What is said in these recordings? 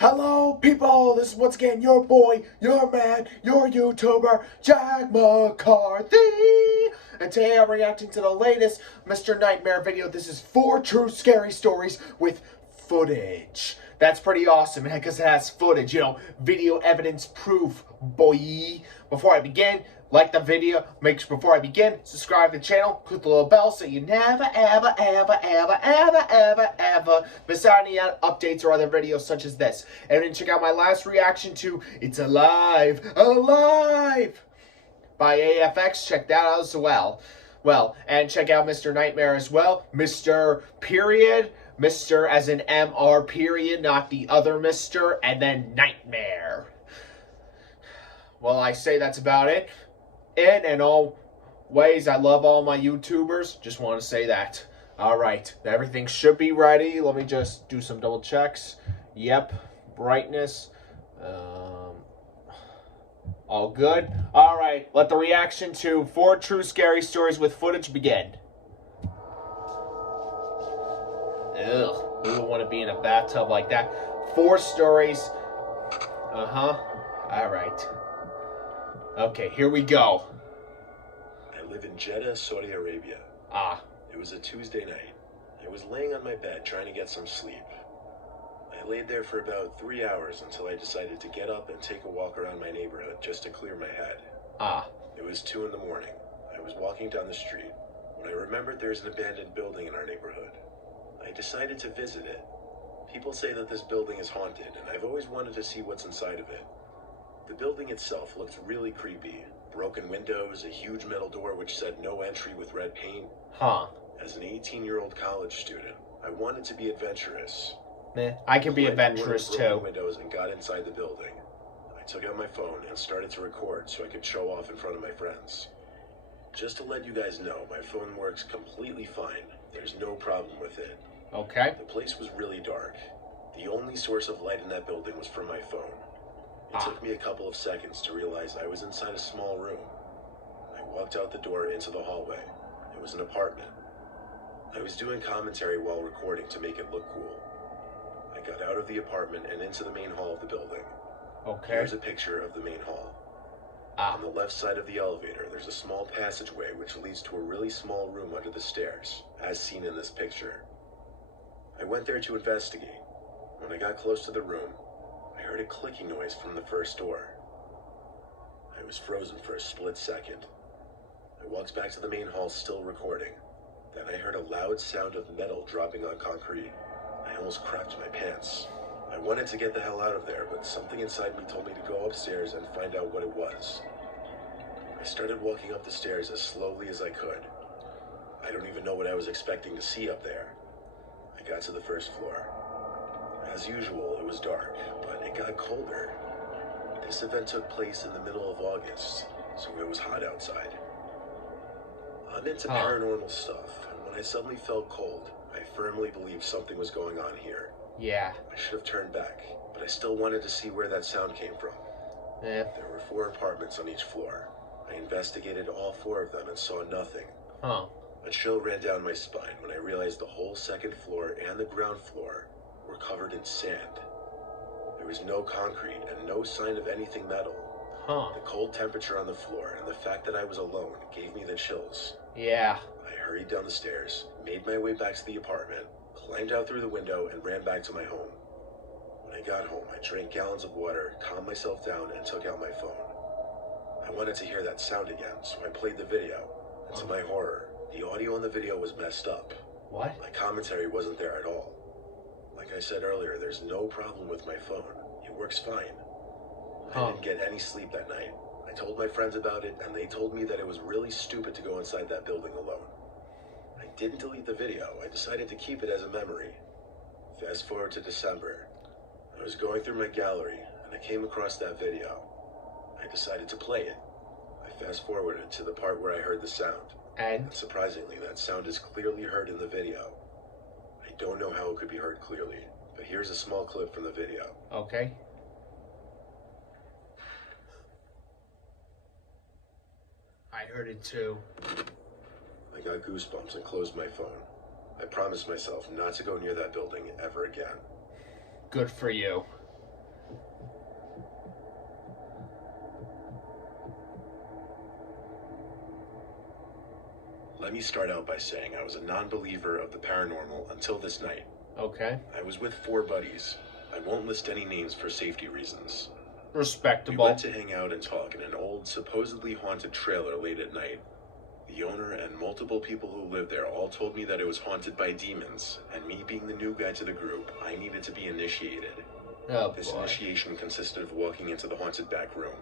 Hello, people. This is once again your boy, your man, your YouTuber, Jack McCarthy. And today I'm reacting to the latest Mr. Nightmare video. This is 4 true scary stories with footage. That's pretty awesome because it has footage, video evidence proof, boy. Before I begin, like the video, subscribe to the channel, click the little bell so you never, ever miss out on any updates or other videos such as this. And then check out my last reaction to It's Alive by AFX. Check that out as well. And check out Mr. Nightmare as well. Mr. Period. Mr. as in MR period, not the other Mr. And then Nightmare. Well, I say that's about it. In all ways, I love all my YouTubers. Just want to say that. Alright, everything should be ready. Let me just do some double checks. Yep, brightness. All good. Alright, let the reaction to 4 true scary stories with footage begin. Ugh, who would want to be in a bathtub like that? 4 stories. Alright. Okay, here we go. I live in Jeddah, Saudi Arabia. It was a Tuesday night. I was laying on my bed trying to get some sleep. I laid there for about 3 hours until I decided to get up and take a walk around my neighborhood just to clear my head. It was 2 in the morning. I was walking down the street when I remembered there's an abandoned building in our neighborhood. I decided to visit it. People say that this building is haunted, and I've always wanted to see what's inside of it. The building itself looked really creepy. Broken windows, a huge metal door which said no entry with red paint. As an 18-year-old college student, I wanted to be adventurous. I can be adventurous too. Windows and got inside the building. I took out my phone and started to record so I could show off in front of my friends. Just to let you guys know, my phone works completely fine. There's no problem with it. Okay. The place was really dark. The only source of light in that building was from my phone. It took me a couple of seconds to realize I was inside a small room. I walked out the door into the hallway. It was an apartment. I was doing commentary while recording to make it look cool. I got out of the apartment and into the main hall of the building. Okay. Here's a picture of the main hall. On the left side of the elevator, there's a small passageway which leads to a really small room under the stairs, as seen in this picture. I went there to investigate. When I got close to the room, I heard a clicking noise from the first door. I was frozen for a split second. I walked back to the main hall still recording. Then I heard a loud sound of metal dropping on concrete. I almost crapped my pants. I wanted to get the hell out of there, but something inside me told me to go upstairs and find out what it was. I started walking up the stairs as slowly as I could. I don't even know what I was expecting to see up there. I got to the first floor. As usual, it was dark, but it got colder. This event took place in the middle of August, so it was hot outside. I'm into paranormal stuff, and when I suddenly felt cold, I firmly believed something was going on here. Yeah. I should have turned back, but I still wanted to see where that sound came from. There were 4 apartments on each floor. I investigated all 4 of them and saw nothing. A chill ran down my spine when I realized the whole second floor and the ground floor were covered in sand. There was no concrete and no sign of anything metal. The cold temperature on the floor and the fact that I was alone gave me the chills. Yeah. I hurried down the stairs, made my way back to the apartment, climbed out through the window, and ran back to my home. When I got home, I drank gallons of water, calmed myself down, and took out my phone. I wanted to hear that sound again, so I played the video. And to my horror, the audio on the video was messed up. What? My commentary wasn't there at all. Like I said earlier, there's no problem with my phone. It works fine. I didn't get any sleep that night. I told my friends about it, and they told me that it was really stupid to go inside that building alone. I didn't delete the video. I decided to keep it as a memory. Fast forward to December. I was going through my gallery, and I came across that video. I decided to play it. I fast forwarded to the part where I heard the sound. And surprisingly, that sound is clearly heard in the video. I don't know how it could be heard clearly, but here's a small clip from the video. Okay. I heard it too. I got goosebumps and closed my phone. I promised myself not to go near that building ever again. Good for you. Let me start out by saying I was a non-believer of the paranormal until this night. Okay. I was with 4 buddies. I won't list any names for safety reasons. Respectable. We went to hang out and talk in an old, supposedly haunted trailer late at night. The owner and multiple people who lived there all told me that it was haunted by demons, and me being the new guy to the group, I needed to be initiated. Oh, This boy. initiation consisted of walking into the haunted back room.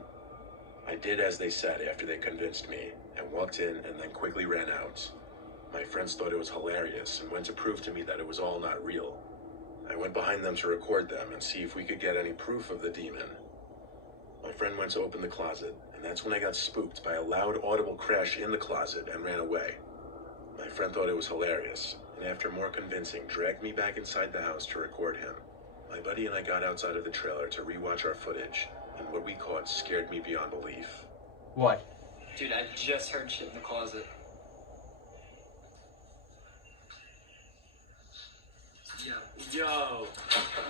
I did as they said after they convinced me, and walked in and then quickly ran out. My friends thought it was hilarious and went to prove to me that it was all not real. I went behind them to record them and see if we could get any proof of the demon. My friend went to open the closet, and that's when I got spooked by a loud audible crash in the closet and ran away. My friend thought it was hilarious, and after more convincing, dragged me back inside the house to record him. My buddy and I got outside of the trailer to rewatch our footage, and what we caught scared me beyond belief. What? Dude, I just heard shit in the closet.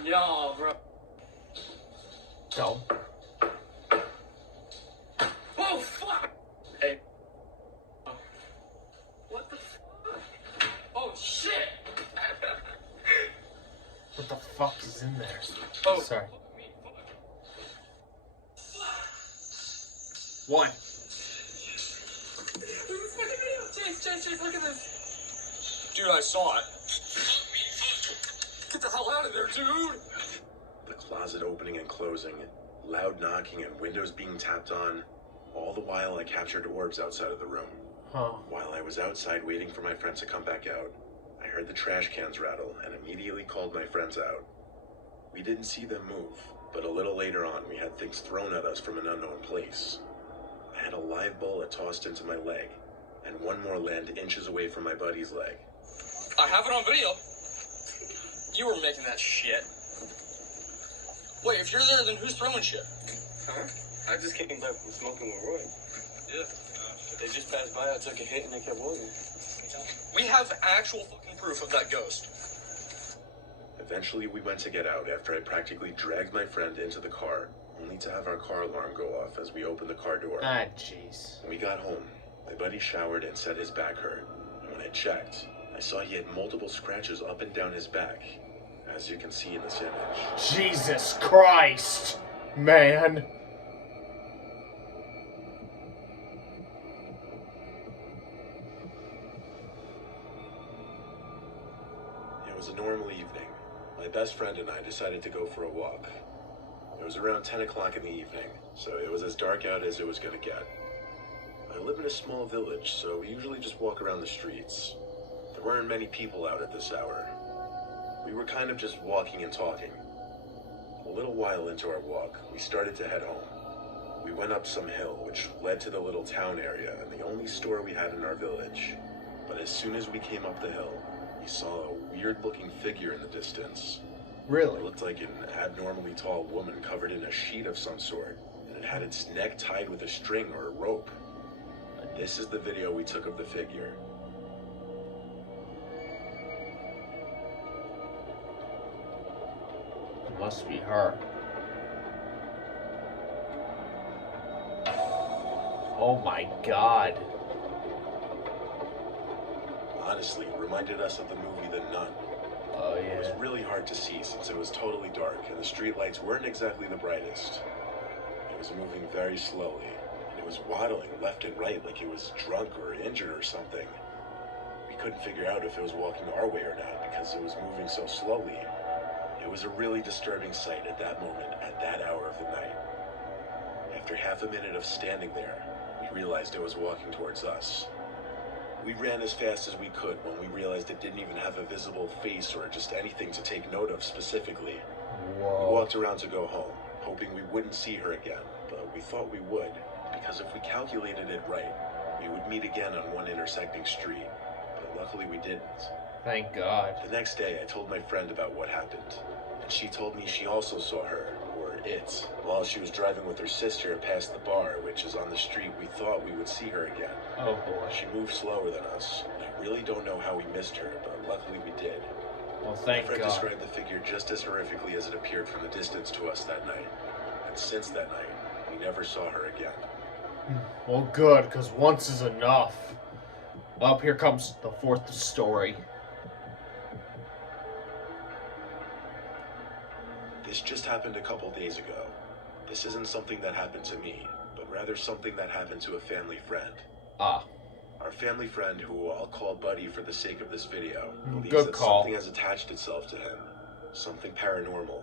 Yo, bro. No. Oh, fuck! Hey. What the fuck? Oh, shit! What the fuck is in there? Oh, Sorry. One. Chase, look at this. Dude, I saw it. Get the hell out of there, dude! The closet opening and closing, loud knocking and windows being tapped on. All the while I captured orbs outside of the room. Huh. While I was outside waiting for my friend to come back out, I heard the trash cans rattle and immediately called my friends out. We didn't see them move, but a little later on we had things thrown at us from an unknown place. I had a live bullet tossed into my leg, and one more land inches away from my buddy's leg. I have it on video. You were making that shit. Wait, if you're there, then who's throwing shit? Huh? I just came back from smoking with Roy. Yeah. They just passed by, I took a hit, and they kept walking. We have actual fucking proof of that ghost. Eventually we went to get out after I practically dragged my friend into the car, only to have our car alarm go off as we opened the car door. Ah, jeez. When we got home, my buddy showered and said his back hurt, and when I checked, I saw he had multiple scratches up and down his back, as you can see in this image. Jesus Christ, man. It was a normal evening. My best friend and I decided to go for a walk. It was around 10 o'clock in the evening, so it was as dark out as it was gonna get. I live in a small village, so we usually just walk around the streets. There weren't many people out at this hour. We were kind of just walking and talking. A little while into our walk, we started to head home. We went up some hill, which led to the little town area and the only store we had in our village. But as soon as we came up the hill, we saw a weird-looking figure in the distance. It Really? looked like an abnormally tall woman covered in a sheet of some sort, and it had its neck tied with a string or a rope. This is the video we took of the figure. It must be her. Oh my god. Honestly, it reminded us of the movie The Nun. Oh It was yeah. really hard to see since it was totally dark and the streetlights weren't exactly the brightest. It was moving very slowly, and it was waddling left and right like it was drunk or injured or something. We couldn't figure out if it was walking our way or not because it was moving so slowly. It was a really disturbing sight at that moment, at that hour of the night. After half a minute of standing there, we realized it was walking towards us. We ran as fast as we could when we realized it didn't even have a visible face or just anything to take note of specifically. We Whoa. walked around to go home, hoping we wouldn't see her again, but we thought we would, because if we calculated it right, we would meet again on one intersecting street, but luckily we didn't. Thank God. The next day I told my friend about what happened, and she told me she also saw her, or it, while she was driving with her sister past the bar, which is on the street we thought we would see her again. Oh boy. She moved slower than us, and I really don't know how we missed her, but luckily we did. Well, My thank friend God. described the figure just as horrifically as it appeared from a distance to us that night. And since that night, we never saw her again. Well, good, because once is enough. Up here comes the fourth story. This just happened a couple days ago. This isn't something that happened to me, but rather something that happened to a family friend. Ah, Our family friend, who I'll call Buddy for the sake of this video, believes good that call. something has attached itself to him. Something paranormal.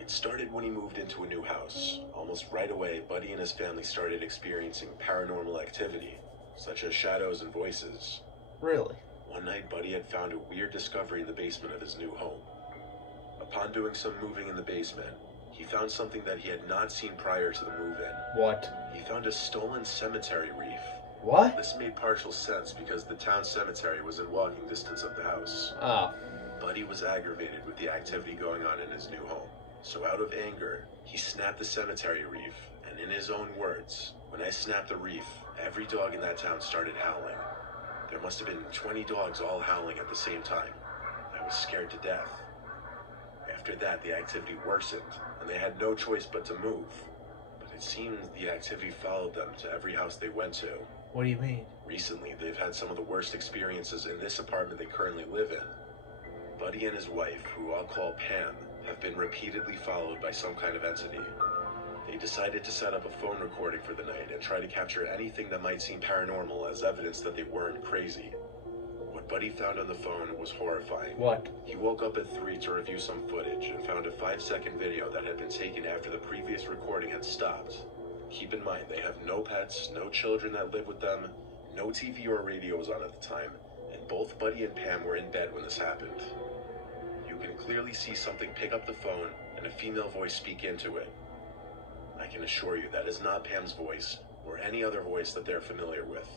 It started when he moved into a new house. Almost right away, Buddy and his family started experiencing paranormal activity, such as shadows and voices. really? One night, Buddy had found a weird discovery in the basement of his new home. Upon doing some moving in the basement, he found something that he had not seen prior to the move-in. What? He found a stolen cemetery wreath. What? This made partial sense because the town cemetery was in walking distance of the house. Ah, Buddy was aggravated with the activity going on in his new home. So out of anger, he snapped the cemetery wreath, and in his own words, "When I snapped the wreath, every dog in that town started howling. There must have been 20 dogs all howling at the same time. I was scared to death." After that, the activity worsened, and they had no choice but to move. But it seems the activity followed them to every house they went to. what do you mean? Recently, they've had some of the worst experiences in this apartment they currently live in. Buddy and his wife, who I'll call Pam, have been repeatedly followed by some kind of entity. They decided to set up a phone recording for the night and try to capture anything that might seem paranormal as evidence that they weren't crazy. What Buddy found on the phone was horrifying. What? He woke up at 3 to review some footage and found a 5-second video that had been taken after the previous recording had stopped. Keep in mind, they have no pets, no children that live with them, no TV or radio was on at the time, and both Buddy and Pam were in bed when this happened. You can clearly see something pick up the phone and a female voice speak into it. I can assure you that is not Pam's voice or any other voice that they're familiar with.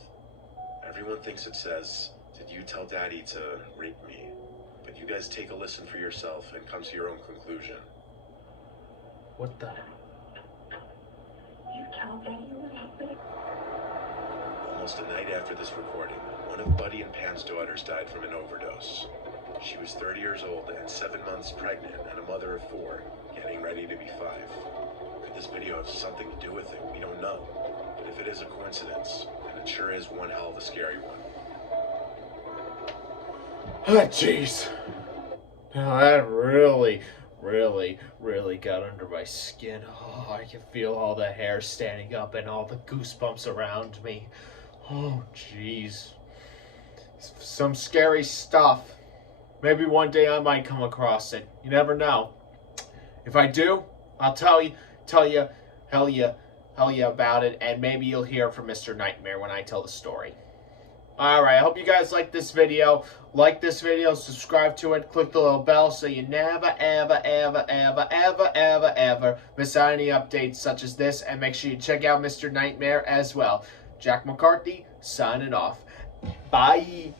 Everyone thinks it says, "Did you tell Daddy to rape me?" But you guys take a listen for yourself and come to your own conclusion. What the? You tell Daddy what happened? Almost a night after this recording, one of Buddy and Pam's daughters died from an overdose. She was 30 years old and 7 months pregnant and a mother of 4, getting ready to be 5. Could this video have something to do with it? We don't know. But if it is a coincidence, then it sure is one hell of a scary one. Ah, jeez. Now that really got under my skin. Oh, I can feel all the hair standing up and all the goosebumps around me. Oh, jeez. Some scary stuff. Maybe one day I might come across it. You never know. If I do, I'll tell you about it, and maybe you'll hear from Mr. Nightmare when I tell the story. Alright, I hope you guys like this video. Like this video, subscribe to it, click the little bell so you never, ever miss out any updates such as this. And make sure you check out Mr. Nightmare as well. Jack McCarthy, signing off. Bye.